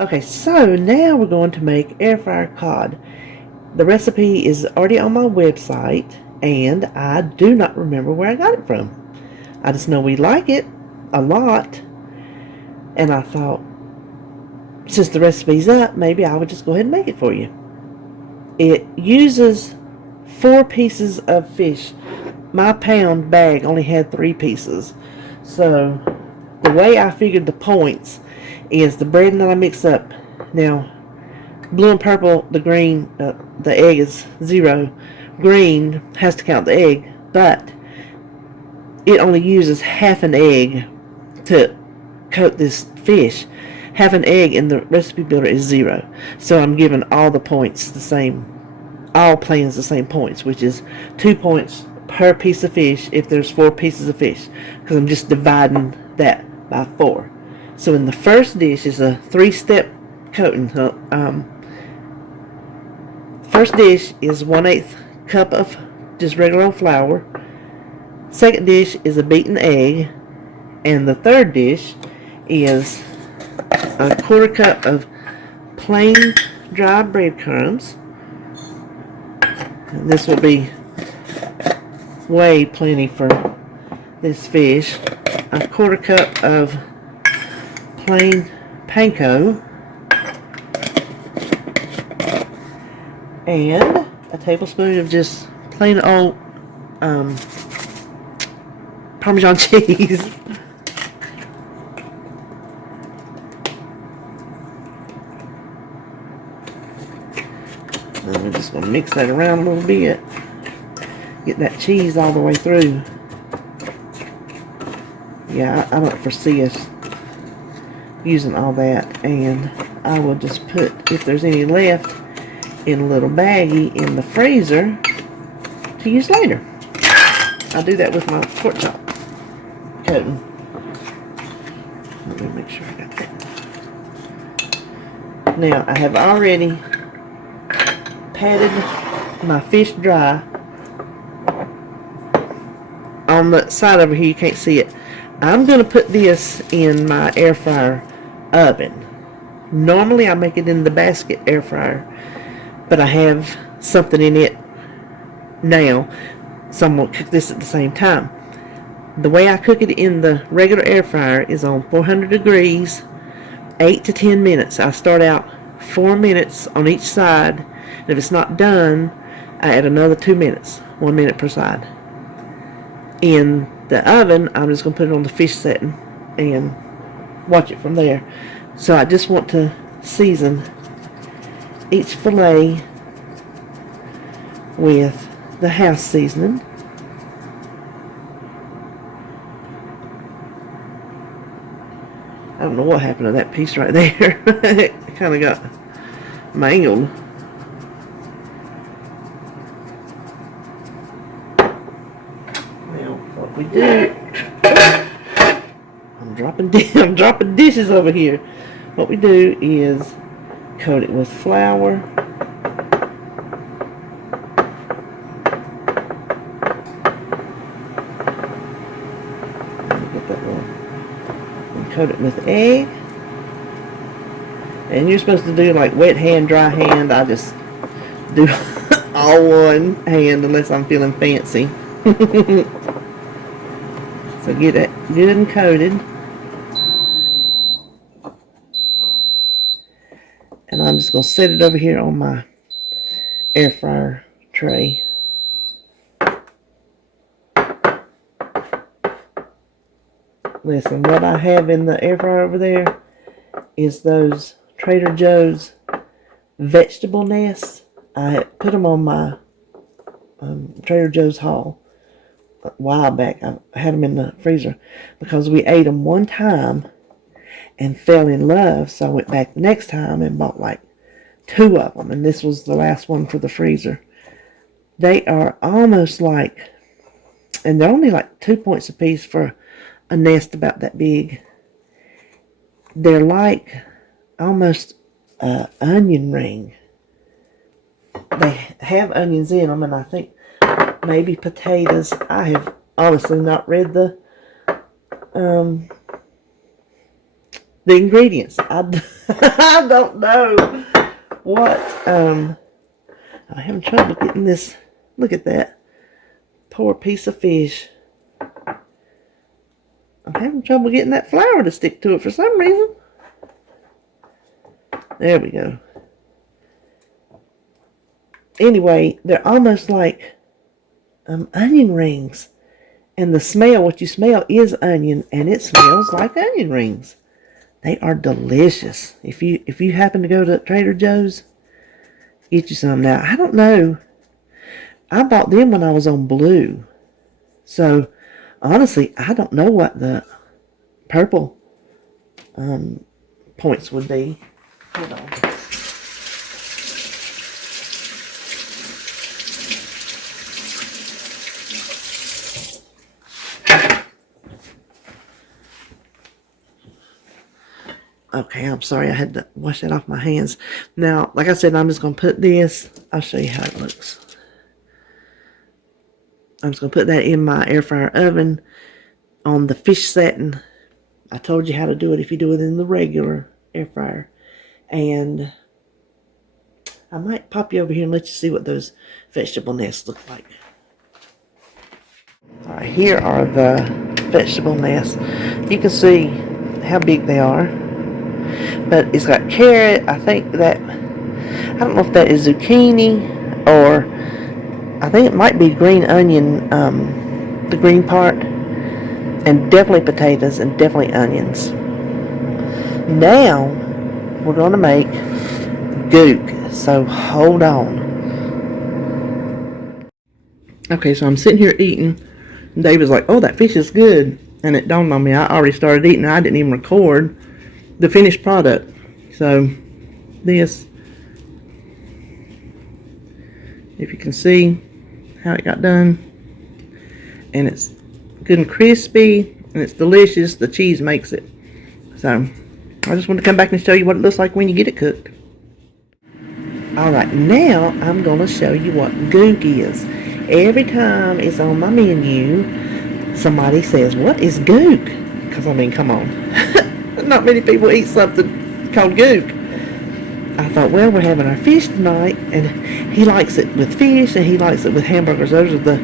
Okay, so now we're going to make air fryer cod. The recipe is already on my website, and I do not remember where I got it from. I just know we like it a lot, and I thought, since the recipe's up, maybe I would just go ahead and make it for you. It uses 4 pieces of fish. My pound bag only had 3 pieces. So the way I figured the points is the bread that I mix up. Now, blue and purple, the green, the egg is 0. Green has to count the egg, but it only uses half an egg to coat this fish. Half an egg in the recipe builder is 0. So I'm giving all the points the same, all plans the same points, which is 2 points per piece of fish if there's 4 pieces of fish, because I'm just dividing that by 4. So in the first dish is a 3-step coating. First dish is 1/8 cup of just regular old flour. Second dish is a beaten egg, and the third dish is a 1/4 cup of plain dry breadcrumbs. And this will be way plenty for this fish. A 1/4 cup of plain panko, and a tablespoon of just plain old Parmesan cheese. And we're just going to mix that around a little bit. Get that cheese all the way through. Yeah, I don't foresee us using all that. And I will just put, if there's any left, in a little baggie in the freezer to use later. I'll do that with my pork chop coating. Let me make sure I got that. Now, I have already patted my fish dry. On the side over here, you can't see it. I'm going to put this in my air fryer oven. Normally, I make it in the basket air fryer, but I have something in it now, so I'm going to cook this at the same time. The way I cook it in the regular air fryer is on 400 degrees, 8 to 10 minutes. I start out 4 minutes on each side, and if it's not done, I add another 2 minutes, 1 minute per side. In the oven, I'm just going to put it on the fish setting and watch it from there. So I just want to season each fillet with the house seasoning. I don't know what happened to that piece right there. It kind of got mangled. Now, what we do, I'm dropping dishes over here. What we do is coat it with flour. Get that one. And coat it with egg. And you're supposed to do like wet hand, dry hand. I just do all one hand unless I'm feeling fancy. So get it good and coated. And I'm just going to set it over here on my air fryer tray. Listen, what I have in the air fryer over there is those Trader Joe's vegetable nests. I put them on my Trader Joe's haul a while back. I had them in the freezer because we ate them one time and fell in love, so I went back the next time and bought like 2 of them, and this was the last one for the freezer. They are almost like, and they're only like 2 points a piece for a nest about that big. They're like almost an onion ring. They have onions in them, and I think maybe potatoes. I have honestly not read the The ingredients. I don't know what. I'm having trouble getting this. Look at that. Poor piece of fish. I'm having trouble getting that flour to stick to it for some reason. There we go. Anyway, they're almost like onion rings. And the smell, what you smell is onion, and it smells like onion rings. They are delicious. If you happen to go to Trader Joe's, get you some. Now, I don't know. I bought them when I was on Blue. So, honestly, I don't know what the purple points would be. Hold on. Okay, I'm sorry. I had to wash that off my hands. Now, like I said, I'm just going to put this. I'll show you how it looks. I'm just going to put that in my air fryer oven on the fish setting. I told you how to do it if you do it in the regular air fryer. And I might pop you over here and let you see what those vegetable nests look like. Alright, here are the vegetable nests. You can see how big they are. But it's got carrot. I think that, I don't know if that is zucchini or I think it might be green onion, the green part, and definitely potatoes and definitely onions. Now we're going to make gook, so hold on. Okay, so I'm sitting here eating, and David's like, oh, that fish is good, and it dawned on me I already started eating. I didn't even record the finished product. So this, if you can see how it got done, and it's good and crispy, and it's delicious. The cheese makes it. So I just want to come back and show you what it looks like when you get it cooked. Alright, now I'm going to show you what gook is. Every time it's on my menu, somebody says, what is gook? Because, I mean, come on. Not many people eat something called gook. I thought, well, we're having our fish tonight, and he likes it with fish, and he likes it with hamburgers. Those are the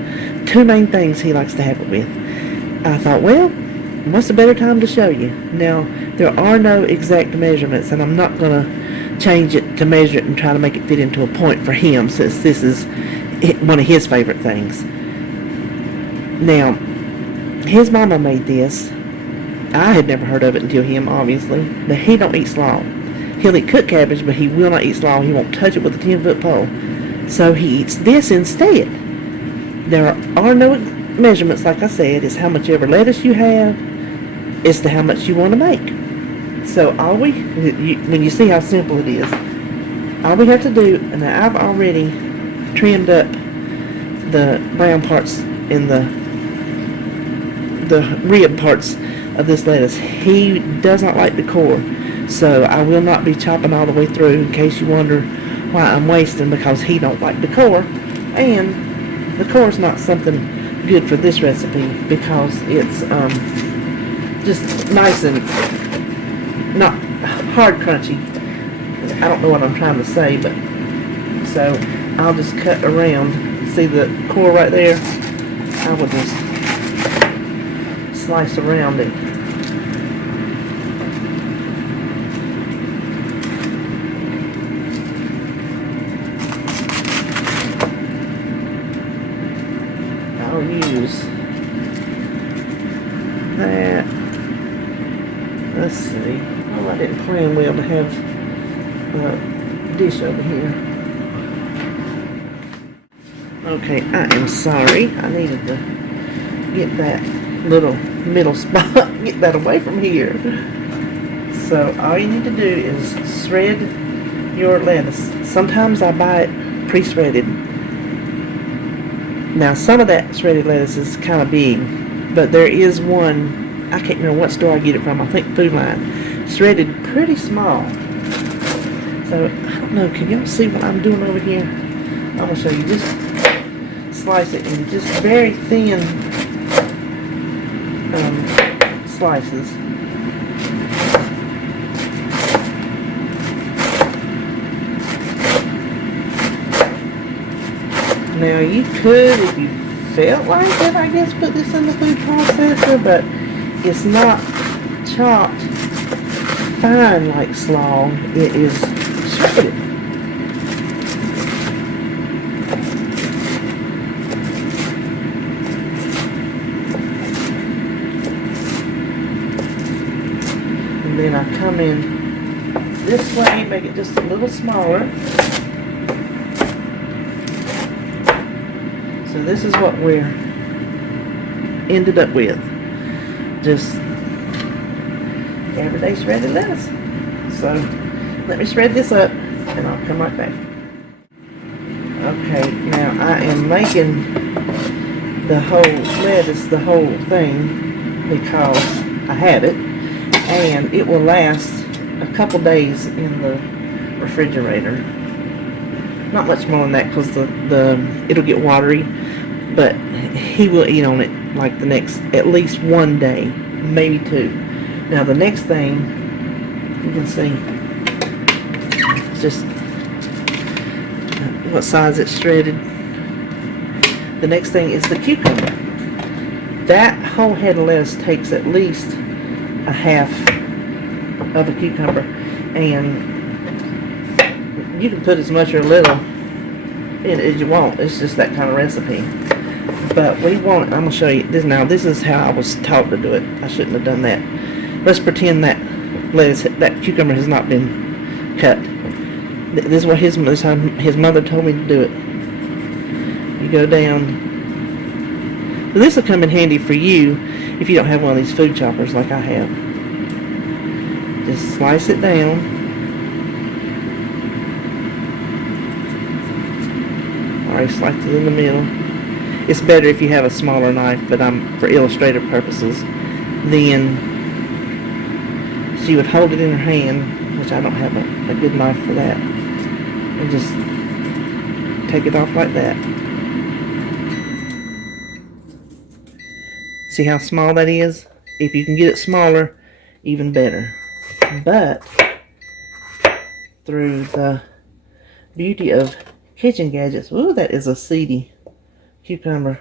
two main things he likes to have it with. I thought, well, what's a better time to show you? Now, there are no exact measurements, and I'm not going to change it to measure it and try to make it fit into a point for him, since this is one of his favorite things. Now, his mama made this. I had never heard of it until him, obviously, but he don't eat slaw. He'll eat cooked cabbage, but he will not eat slaw. He won't touch it with a 10-foot pole. So he eats this instead. There are no measurements, like I said. It's how much ever lettuce you have as to how much you want to make. So all when you see how simple it is, all we have to do, and I've already trimmed up the brown parts in the rib parts of this lettuce. He does not like the core. So I will not be chopping all the way through, in case you wonder why I'm wasting, because he don't like the core. And the core is not something good for this recipe, because it's just nice and not hard crunchy. I don't know what I'm trying to say, but so I'll just cut around. See the core right there? I will just slice around it. I'll use that. Let's see. Oh, I didn't plan well to have a dish over here. Okay, I am sorry. I needed to get that little middle spot, get that away from here. So all you need to do is shred your lettuce. Sometimes I buy it pre-shredded. Now some of that shredded lettuce is kind of big, but there is one, I can't remember what store I get it from, I think Food Line, shredded pretty small. So I don't know, can y'all see what I'm doing over here? I'm going to show you. Just slice it in just very thin slices. Now you could, if you felt like it, I guess, put this in the food processor, but it's not chopped fine like slaw. It is shredded. And then I come in this way, make it just a little smaller. So this is what we're ended up with. Just everyday shredded lettuce. So let me shred this up and I'll come right back. Okay, now I am making the whole lettuce, the whole thing, because I have it, and it will last a couple days in the refrigerator. Not much more than that, because it'll get watery, but he will eat on it like the next, at least one day, maybe two. Now the next thing, you can see, it's just what size it's shredded. The next thing is the cucumber. That whole head of lettuce takes at least a half of a cucumber, and you can put as much or little in as you want. It's just that kind of recipe. But we want, I'm going to show you this now. This is how I was taught to do it. I shouldn't have done that. Let's pretend that lettuce, that cucumber has not been cut. This is what his mother told me to do it. You go down. This will come in handy for you if you don't have one of these food choppers like I have. Just slice it down. Alright, slice it in the middle. It's better if you have a smaller knife, but for illustrative purposes. Then she would hold it in her hand, which I don't have a good knife for that, and just take it off like that. See how small that is? If you can get it smaller, even better. But through the beauty of kitchen gadgets, ooh, that is a seedy cucumber.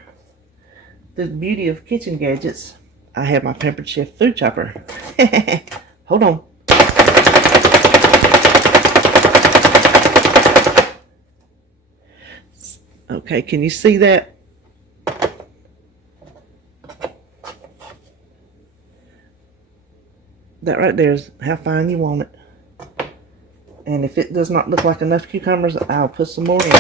The beauty of kitchen gadgets, I have my Pampered Chef food chopper. Hold on. Okay, can you see that? That right there is how fine you want it. And if it does not look like enough cucumbers, I'll put some more in.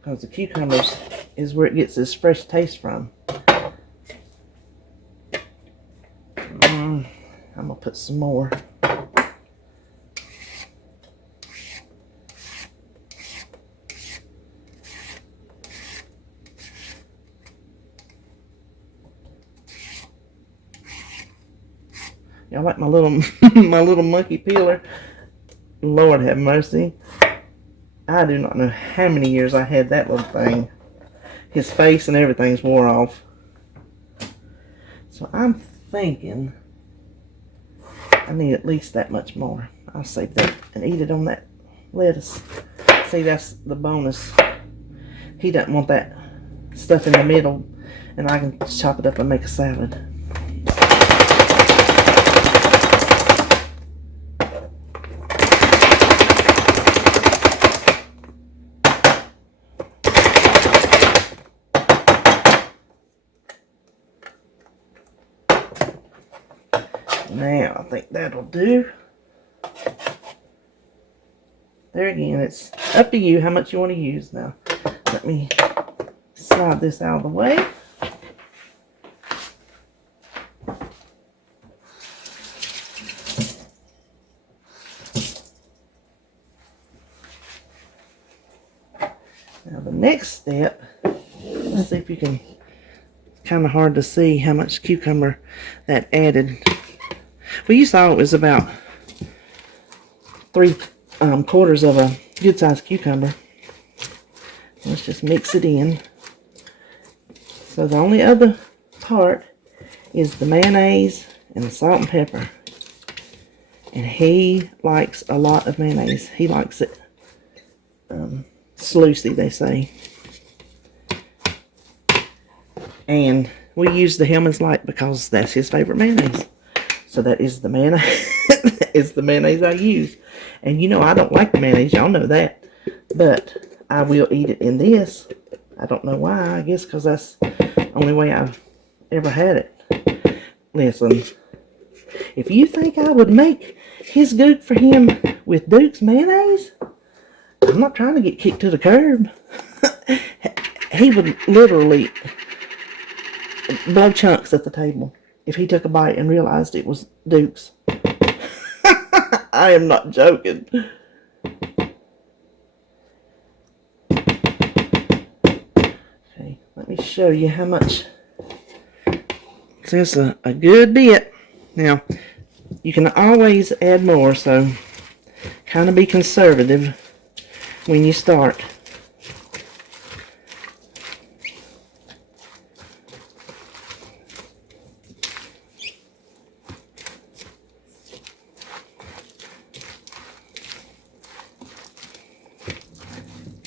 Because the cucumbers is where it gets its fresh taste from. I'm going to put some more. Y'all like my little my little monkey peeler? Lord have mercy. I do not know how many years I had that little thing. His face and everything's wore off. So I'm thinking I need at least that much more. I'll save that and eat it on that lettuce. See, that's the bonus. He doesn't want that stuff in the middle, and I can chop it up and make a salad. Now, I think that'll do. There again, it's up to you how much you want to use. Now, let me slide this out of the way. Now, the next step, let's see if you can, it's kind of hard to see how much cucumber that added. Well, you saw it was about 3/4 of a good-sized cucumber. Let's just mix it in. So the only other part is the mayonnaise and the salt and pepper. And he likes a lot of mayonnaise. He likes it sluicy, they say. And we use the Hellman's Light because that's his favorite mayonnaise. So that is the mayonnaise. That is the mayonnaise I use. And you know I don't like the mayonnaise. Y'all know that. But I will eat it in this. I don't know why. I guess because that's the only way I've ever had it. Listen. If you think I would make his Gook for him with Duke's mayonnaise, I'm not trying to get kicked to the curb. He would literally blow chunks at the table if he took a bite and realized it was Duke's. I am not joking. Okay, let me show you how much. There's a good bit. Now, you can always add more, so kind of be conservative when you start.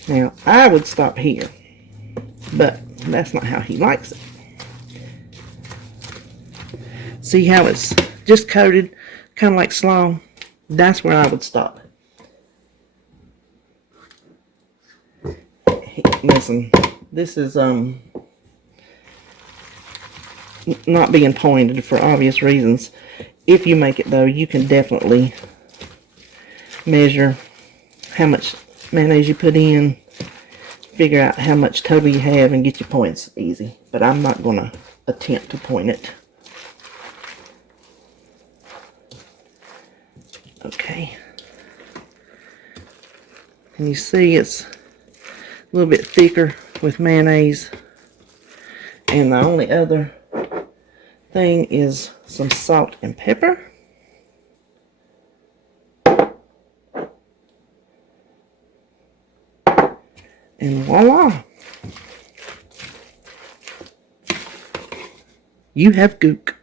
Now, I would stop here, but that's not how he likes it. See how it's just coated, kind of like slaw? That's where I would stop. Listen, this is not being pointed for obvious reasons. If you make it though, you can definitely measure how much mayonnaise you put in, figure out how much total you have, and get your points easy. But I'm not going to attempt to point it. Okay. And you see it's a little bit thicker with mayonnaise. And the only other thing is some salt and pepper. And voila! You have Gook.